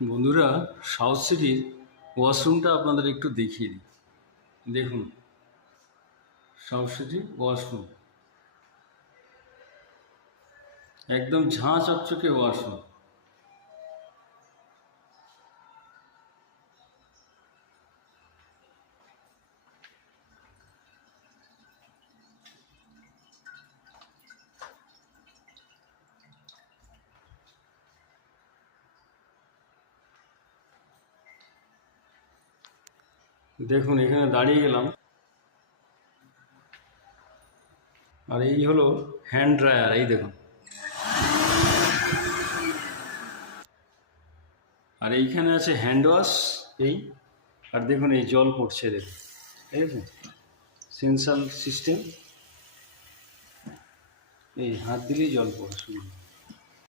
বন্ধুরা, সাউথ সিটির ওয়াশরুমটা আপনাদের একটু দেখিয়ে দিই। দেখুন, সাউথ সিটি ওয়াশরুম একদম ঝাঁ চকচকে ওয়াশরুম। দেখুন, এখানে দাঁড়িয়ে গেলাম, আর এই হলো হ্যান্ড ড্রায়ার। এই দেখুন, আর এইখানে আছে হ্যান্ড ওয়াশ। এই আর দেখুন, এই জল পড়ছে, দেখুন, ঠিক আছে, সেন্সার সিস্টেম। এই হাত দিলেই জল পড়ে শুনুন।